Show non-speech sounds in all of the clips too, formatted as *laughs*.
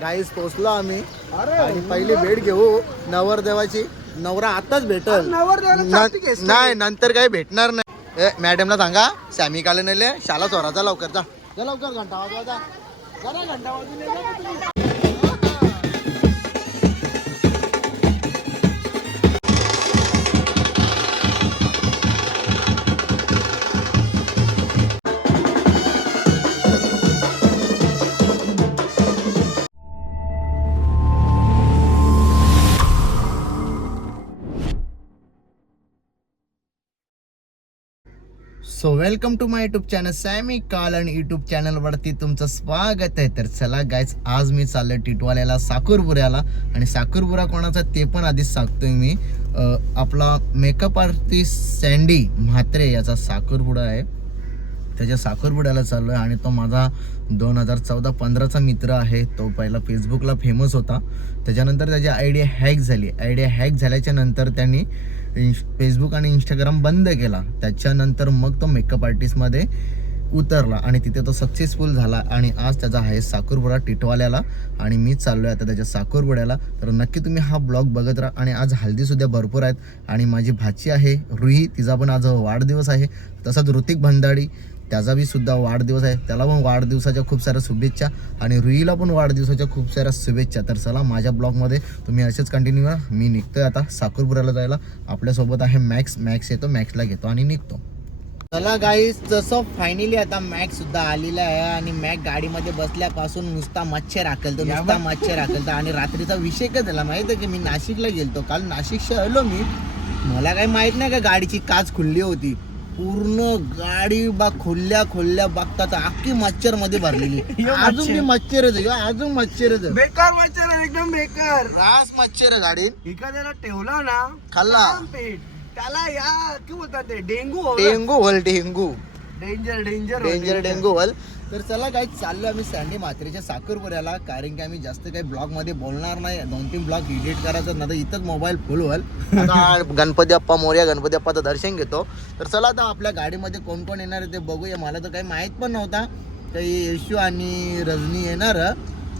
गाईस पोचलो आम्ही. आणि पहिली भेट घेऊ. नवरदेवाची नवरा आताच भेटल. नाही नंतर काही भेटणार नाही. ए मॅडमला सांगा सॅमी काले नेले शाला चोराचा लवकर जा. लवकर घंटा वाजवा जा. घंटा वाजून so welcome to my YouTube channel Sammy काल आणि युट्यूब चॅनलवरती तुमचं स्वागत आहे. तर चला गायच आज मी चाललो टिटवाल्याला साखरपुऱ्याला. आणि साखरपुरा कोणाचा ते पण आधीच सांगतोय मी. आपला मेकअप आर्टिस्ट सँडी म्हात्रे याचा साखरपुडा आहे. त्याच्या साखरपुड्याला चाललो आहे आणि तो माझा दोन हजार चौदा पंधराचा मित्र आहे. तो पहिला फेसबुकला फेमस होता. त्याच्यानंतर त्याची आयडिया हॅक झाली. आयडिया हॅक झाल्याच्यानंतर त्यांनी फेसबुक आणि इंस्टाग्राम बंद केला. त्याच्यानंतर मग तो मेकअप आर्टिस्टमध्ये उतरला आणि तिथे तो सक्सेसफुल झाला आणि आज त्याचा आहे साखरपुडा टिटवाल्याला आणि मी चाललो आहे आता त्याच्या साखरपुड्याला. तर नक्की तुम्ही हा ब्लॉग बघत राहा आणि आज हल्दीसुद्धा भरपूर आहेत आणि माझी भाची आहे रुही तिचा पण आज वाढदिवस आहे. तसाच ऋतिक भंडारी त्याचा बी सुद्धा वाढदिवस आहे. त्याला पण वाढदिवसाच्या खूप साऱ्या शुभेच्छा आणि रुईला पण वाढदिवसाच्या खूप साऱ्या शुभेच्छा. तर चला माझ्या ब्लॉगमध्ये तुम्ही असेच कंटिन्यू करा. मी निघतोय आता साकूरपुऱ्याला जायला. आपल्यासोबत आहे मॅक्स. मॅक्स येतो मॅक्सला घेतो आणि निघतो. चला गाईस जसं फायनली आता मॅक सुद्धा आलेला आहे आणि मॅक गाडीमध्ये बसल्यापासून नुसता मच्छर राखलतो नुसता मच्छर राखलतो आणि रात्रीचा विषय काय झाला. माहिती आहे की मी नाशिकला गेलतो. काल नाशिक आलो मी. मला काही माहीत नाही का गाडीची काच खुलली होती. पूर्ण गाडी बा खोलल्या खोलल्या बघता तर अख्खी मच्छरमध्ये भरलेली. *laughs* अजून मच्छरच आहे ह्यो अजून मच्छरच आहे. बेकार मच्छर आहे, एकदम बेकार. रास मच्छर आहे गाडीत एखाद्याला ठेवला ना खाल्ला. काम पेट. त्याला या काय बोलतात ते dengue dengue hole dengue. Danger danger danger dengue वल तर चला काही चाललो आम्ही सँडी मात्रेच्या साखरपुऱ्याला कारण की आम्ही जास्त काही ब्लॉगमध्ये बोलणार नाही. दोन तीन ब्लॉग एडिट करायचं ना तर इथंच मोबाईल फुल आता गणपती अप्पा मोर्या गणपती अप्पाचं दर्शन घेतो. तर चला आता आपल्या गाडीमध्ये कोण कोण येणार आहे ते बघूया. मला तर काही माहीत पण नव्हता. काही येशू आणि रजनी येणार.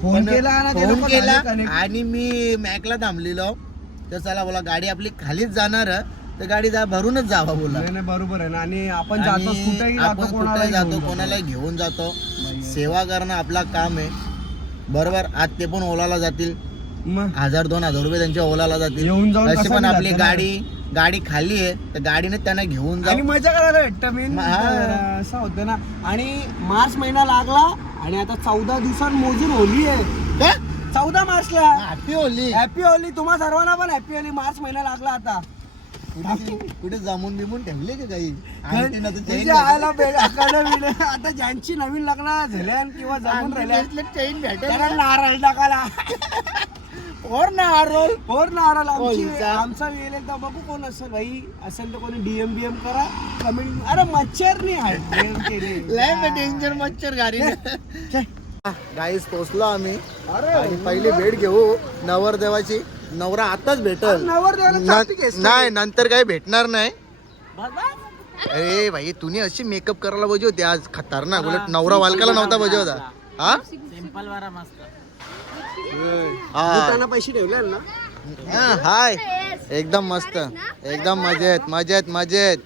फोन केला फोन केला. आणि मी मॅकला थांबलेलो. तर चला बोला गाडी आपली खालीच जाणार. तर गाडी जा भरूनच जावा बोला नाही बरोबर आहे ना. आणि आपण जातो आणि कुठेही आपण जातो कोणाला कुठेही जातो कोणाला घेऊन जातो. सेवा करणं आपला काम आहे. बरोबर आज ते पण ओलाला जातील. हजार दोन हजार रुपये त्यांच्या ओलाला जातील. जाऊन कसं पण आपली जातं ना. गाडी गाडी खाली आहे. तर गाडीने त्यांना घेऊन आणि जाऊ मजा करायला भेटतं मेन हा. असं होतं ना. आणि मार्च महिना लागला आणि आता चौदा दिवसात मोजून होली आहे. चौदा मार्चला. हॅपी होली हॅपी होली तुम्हा सर्वांना पण हॅपी होली मार्च महिना लागला आता. कुठे जमून बिमून ठेवले का काही? आयला बे- बिले- आता ज्यांची नवीन लग्न झाल्या किंवा जमून राहिल्या chain भेटेल त्याला नारळ टाकायला. और ना रोल कोण नारळ आमची कोणचा? आमचा वेळ तर बघू कोण असेल भाई असेल तर कोणी डीएम बीएम करा. कमेंट अरे मच्छर नाही आहे लय डेंजर मच्छर गाडी. गाईस पोचलो आम्ही. अरे आणि पहिली भेट घेऊ नवरदेवाची. नवरा आताच भेटल. न- नाही नंतर काही भेटणार नाही. अरे भाई तुम्ही अशी मेकअप करायला पाहिजे होती आज. खतरनाक उलट नवरा वालकाला नव्हता पाहिजे होता. हा? सिंपल वारा मस्त. हा. पैसे ठेवले ना? हा, हाय. एकदम मस्त. एकदम मजेत मजेत मजेत.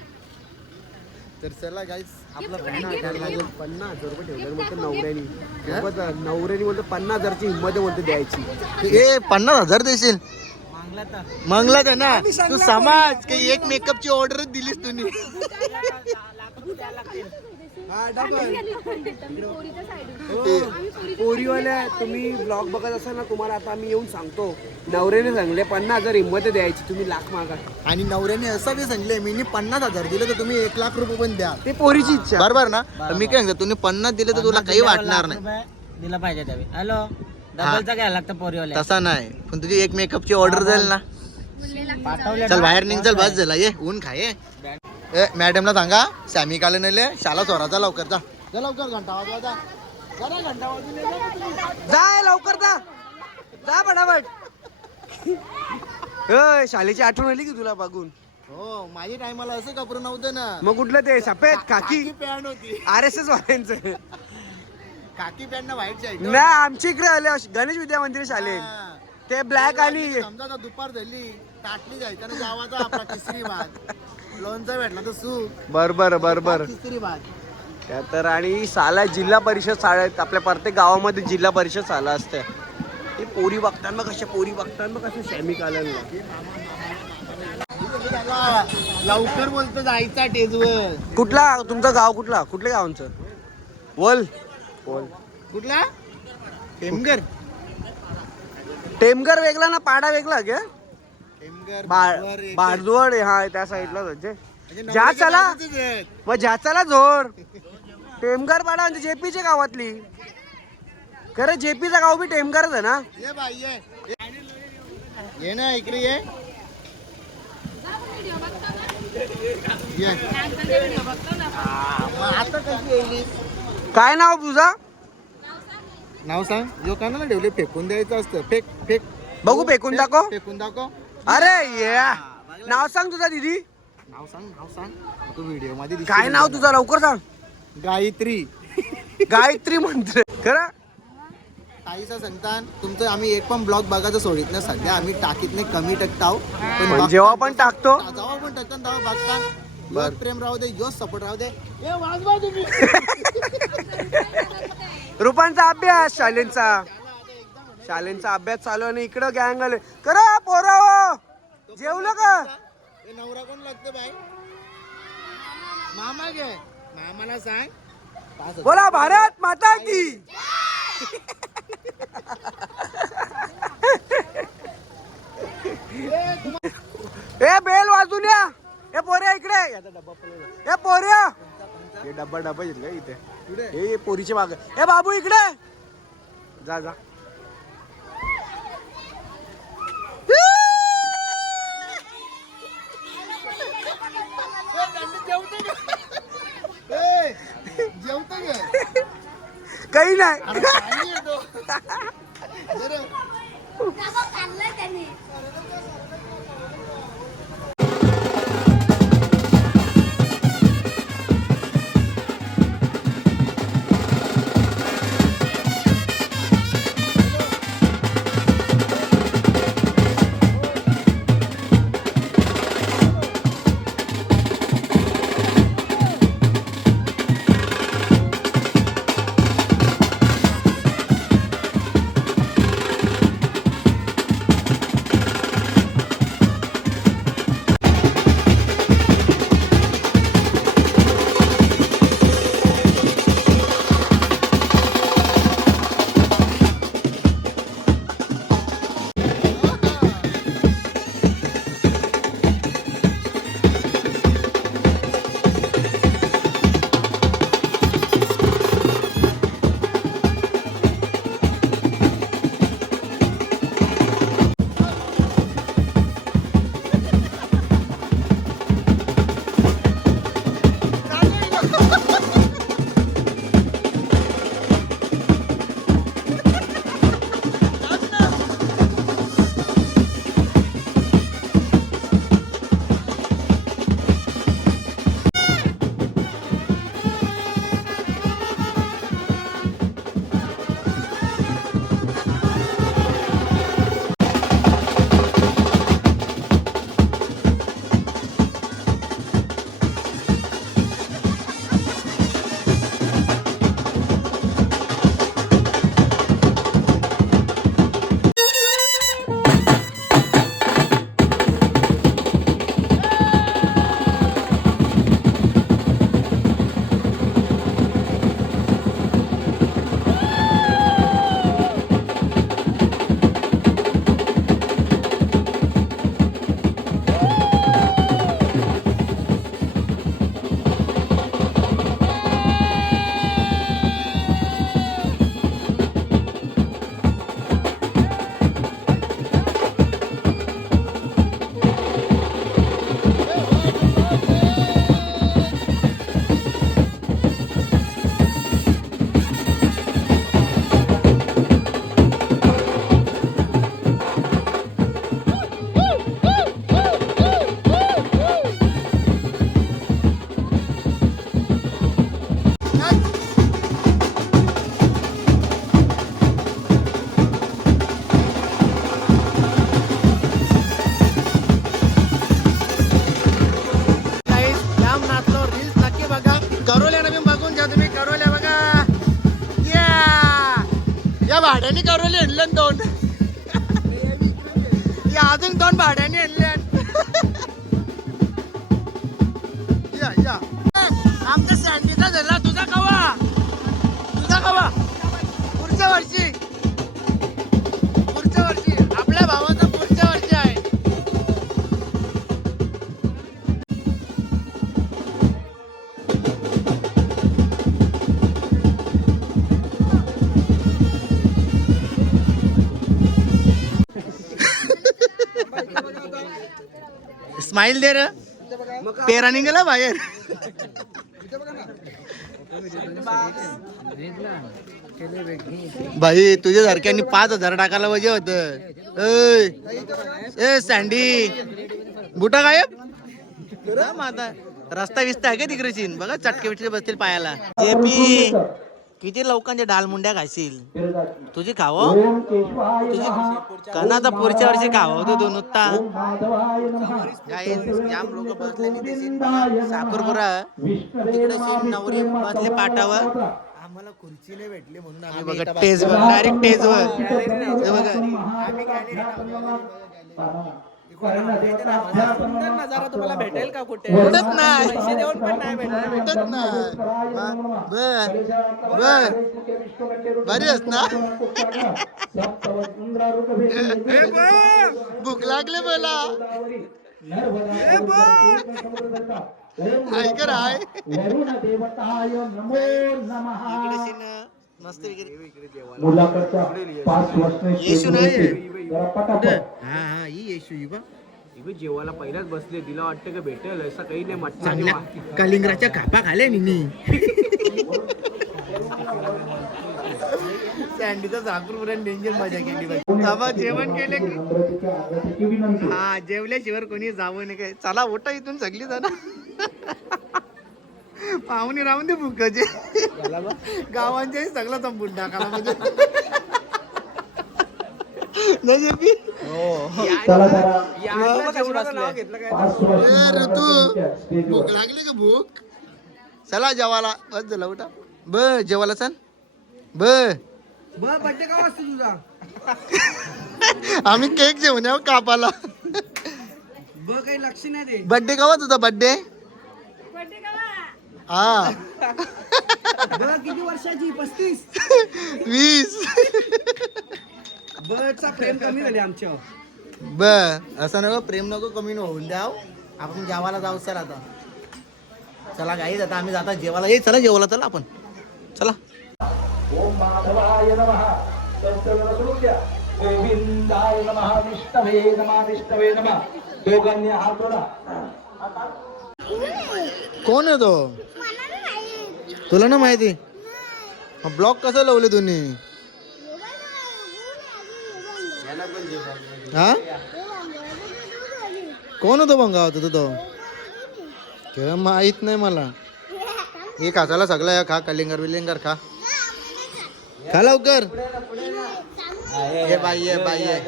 तर चला गाईस आपला पॅन आणायला लागेल. पन्नास हजार रुपये ठेवले. म्हणतो नवऱ्यानी. नवऱ्यानी म्हणतो पन्नास हजारची हिंमत म्हणते द्यायची. ए पन्नास हजार देशील? मागला तर ना? तू समाज की एक मेकअपची ऑर्डरच दिलीस तुम्ही. *laughs* पोरीवाल्या तुम्ही ब्लॉग बघत असाल ना तुम्हाला आता आम्ही येऊन सांगतो. नवऱ्याने सांगले पन्नास हजार हिंमत द्यायची तुम्ही लाख मागा. आणि नवऱ्याने असं बी सांगले मी पन्नास हजार दिले तर तुम्ही एक लाख रुपये पण द्या. ते पोरीची इच्छा. बरोबर ना? मी काय सांगतो तुम्ही पन्नास दिले तर तुला काही वाटणार नाही. दिला पाहिजे त्यावेळी. हॅलो डबलचा घ्यायला लागतं पोरीवाल्या. तसा नाही. पण तुझी एक मेकअपची ऑर्डर जाईल ना. चल बाहेर निघ चल बस झाला. ये ऊन खाये ए मॅडमला सांगा सॅमी काले नेले शाला चोराचा लवकर जा. जा लवकर घंटा वाजवा जा. जरा घंटा वाजून जा लवकर जा. जा पटापट. अय, शाळेची आठवण आली की तुला बघून? हो माझ्या टायमाला असं कपडे नव्हतं ना? मग कुठलं ते सफेद काकी? पॅन्ट होती. आर एस एस वाल्यांचं. काकी पॅन्ट व्हाईट शर्ट नाही आमच्या इकडे आले गणेश विद्या मंदिर शालेत ते ब्लॅक आणि समजा दुपार झाली ताटली जायचं गावाचा आपला तिसरी भात लोणचं भेटला तर सूप. बर बर बर बर. भात. त्या तर आणि साला जिल्हा परिषद शाळा आहेत. आपल्या प्रत्येक गावामध्ये जिल्हा परिषद शाळा असते. ते पोरी बघताना कशा पोरी बघताना सॅमी कालांना लवकर बोलतो जायचा टेजवर. कुठला? तुमचं गाव कुठला? कुठल्या गावांचं वल. वल. कुठला? टेमगर टेमगर वेगळा ना पाडा वेगळा गे? टेमगर बा- बारदवड हा त्या साईडला म्हणजे. ज्या चला मग ज्याचाला जोर. टेमगर पाडा म्हणजे जेपीच्या गावातली. खरं जेपीचं गाव बी टेमगरच आहे ना? ये ये. ये ना इकडे ये. ये. आता कशी येईल? काय नाव तुझा? नाव सांग. जो कानाला ठेवले फेकून द्यायचं असतं. फेक फेक. बघू फेकून दाखव. फेकून दाखव. अरे ये. नाव सांग तुझा दिदी. नाव सांग नाव सांग. तू व्हिडिओमध्ये काय नाव तुझं? लवकर सांग. गायत्री. गायत्री मंत्र खरं? ताईचा संतान. तुमचं आम्ही एक पण ब्लॉग बघायचं सोडित ना सध्या आम्ही टाकीत नाही कमी टाकताव पण जेव्हा पण टाकतो. जेव्हा पण टाकता तेव्हा बघता प्रेम राहू दे योच सपोर्ट राहू दे. ए वाजवा तुम्ही रुपांचा अभ्यास शालेंचा शालेंचा अभ्यास चालू आहे आणि इकडं गँग आले. खरं पोरा जेवलं का नवरा कोण लागतो बाई? मामा घे. मामाला सांग. बोला भारत माता की. ए बेल वाजून या. ए पोऱ्या इकडे. ए पोऱ्या. हे डब्बा डब्बा घेतला इथे? हे पोरीची माग. ए बाबू इकडे. जा जा ए, जेवतो घे खाल्लं त्यांनी. स्माइल दे र पेरा निघाला बाहेर। भाई तुझ्या सारख्यांनी पाच हजार टाकायला पाहिजे होत। ए सँडी बुटा गायब? माता. आता रस्ता विस्ता आहे का तिकडे बघा चटके बिटके बसतील पायाला. जेपी किती लोकांचे डालमुंड्या घासील तुझी खाव? तुझी कणाचा पुढच्या वर्षी खाव तू दोन नुसता काही जाम लोक बसले साखरपुरा तिकडे नवरी बसले पाटावर. आम्हाला खुर्ची नाही भेटली म्हणून आम्ही बघा टेजवर डायरेक्ट टेजवर हे बघा नजारा तुम्हाला भेटेल का कुठे भेटत नाही पैसे देऊन पण नाही भेटणार भेटत नाही बर बर बरी आहेस ना भूक लागले मला हाय कर हाय इकडे सीन मस्त पाच येशू नाही. हा हा ही येशू ही बा जेवायला पहिल्याच बसले. तिला वाटतं का भेटेल. असं काही नाही मटका चांगल्या कलिंगराच्या कापा खाल्या निनी. सँडीचा डेंजर मजा केली बाबा जेवण केले की? नम्रतेच्या आग्रहाची विनंती. हा जेवल्याशिवाय कोणी जावं नाही काय चला ओटा इथून सगळी जण. पाहुणे राहून दे भुकाचे गावांच्याही सगळं संपून टाकाला म्हणजे. *laughs* ऋतू स्टेजवर. भूक लागली का भूक? चला जेवायला. बस झाला उठा. ब जेवायला चल. ब. बर्थडे का वाजतो तुझा? आम्ही केक जेवण कापाला. ब काही लक्ष नाही दे बर्थडे कवा तुझा? कवा? हा. ब किती वर्षाची पस्तीस. वीस. बचा प्रेम कमी झाले आमच्या ब असं नको प्रेम नको कमी न होऊन द्याव आपण जेवायला जाऊ चला आता. चला गाईच आता आम्ही जाता जेवायला. ये चला जेवायला चला आपण. चला. ओम माधवाय नमः. द्या. गोविंदाय नमः. विष्णवे नमः विष्णवे नमः. दोघांनी हात जोडा. कोण आहे तो. तुला ना माहिती? ब्लॉक कसं लावले तुम्ही? हा. कोण होतो भंगा होता तो. ते माहीत नाही मला. हे खा चला सगळं या खा कलिंगर बिलिंगर खा. खा लवकर. ये बाई ये बाई ये.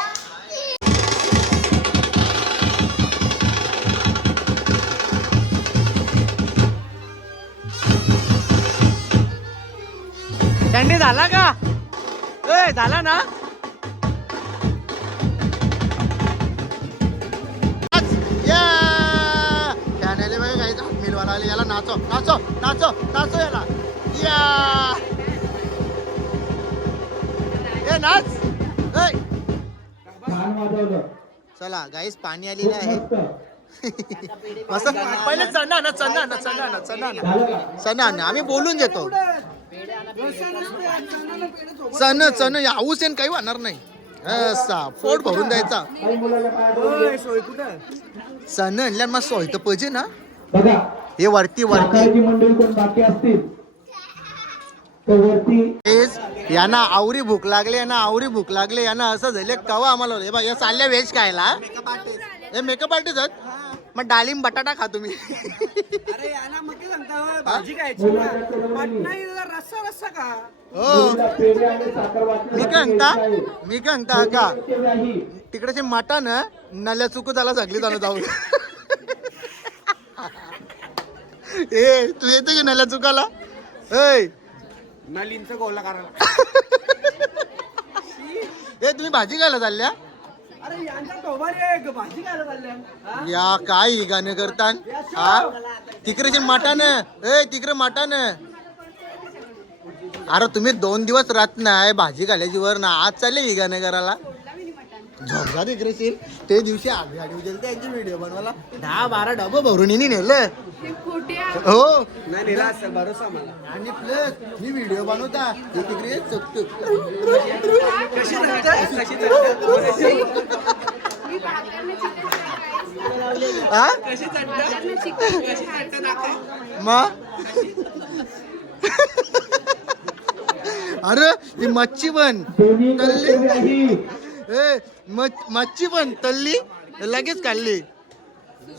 *laughs* *laughs* थंडी झाला का? ए झाला ना? या! त्याने बघा काही मिलवाला आले याला नाचो नाचो नाचो नाचो याला. या! ए नाच! ए. चला गाईस पाणी आलेलं आहे. *laughs* मस्त. पहिले चणा ना चणा ना चणा ना चणा ना चणा ना आम्ही बोलून घेतो चण चण हाऊस येऊन काही होणार नाही. असा पोट भरून द्यायचा. चण आणल्या मग सोय तर पाहिजे ना. हे वरती वरती. मंडळी कोण बाकी असतील? यांना आवरी भूक लागली यांना आवरी भूक लागली यांना असं झाले कवा आम्हाला हे बा या चालल्या व्हेज खायला. हे मेकअप आर्टिस्ट आहेत. मग डाळिंब बटाटा खा तुम्ही. अरे याला मग सांगता भाजी खायची ना. मटणाई जरा रस्सा रस्सा का हो. मी काय म्हणता. मी काय म्हणता का? नाही. तिकडचे मटण नल्या चुकू झाला सगळी जाणं जाऊन ए तू येतो की नल्या चुकाला ऐ. नलीनचं गोला करायला *laughs* ए तुम्ही भाजी खायला चालल्या? अरे भाजी हा? या काय ही गाणं करतात हा? तिकडे मटण ए तिकडे मटण अरे तुम्ही दोन दिवस राहत नाही भाजी घालायची वर ना. आज चालले ही गाणं करायला. तिकडे सीन ते दिवशी गाडी उचलते त्यांचे व्हिडिओ बनवायला दहा बारा डबं भरून हिने नेलं. हो नाही नेला असेल भरोसा मला आणि प्लस मी व्हिडिओ बनवता हे तिकडे चुकतो कशी चालते? कशी चालते? हा कशी चालते? कशी चालते दाखव. मग अरे ही मच्छी पण तल्ली? ए मच- मच्छी पण तल्ली? लगेच काढली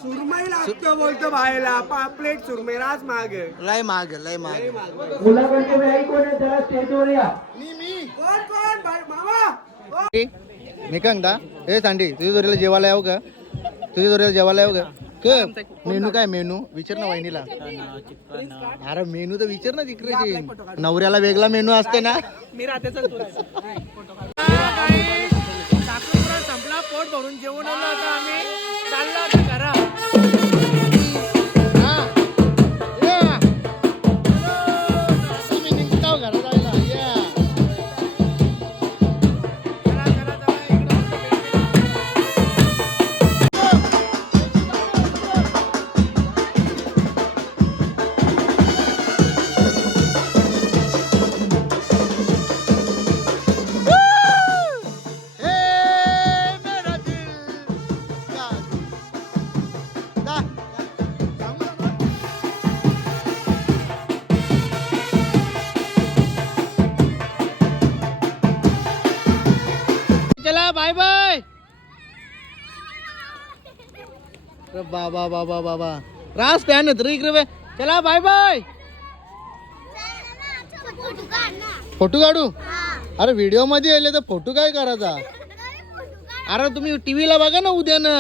सुरमई लागतो बोलतो भायला पापलेट सुरमई राज माग लय माग. लय माग. मुलाकडचे व्याई कोण? कोण मामा मी म्हणता हे सांडी तुझ्या जोरीला जेवायला येऊ का? तुझ्या जोरीला जेवायला येऊ का? मेनू काय मेनू? विचार ना वहिनीला. अरे मेनू तर विचार ना तिकडे. नवऱ्याला वेगळा मेनू असते ना. मी राहते पोट भरून जेवण आता आम्ही बाबा बाबा बाबा रास फॅन तरी रे इकडे चला बाय बाय फोटो काढू? अरे व्हिडिओमध्ये आले तर फोटो काय करायचा? अरे तुम्ही टीव्हीला बघा ना उद्या ना.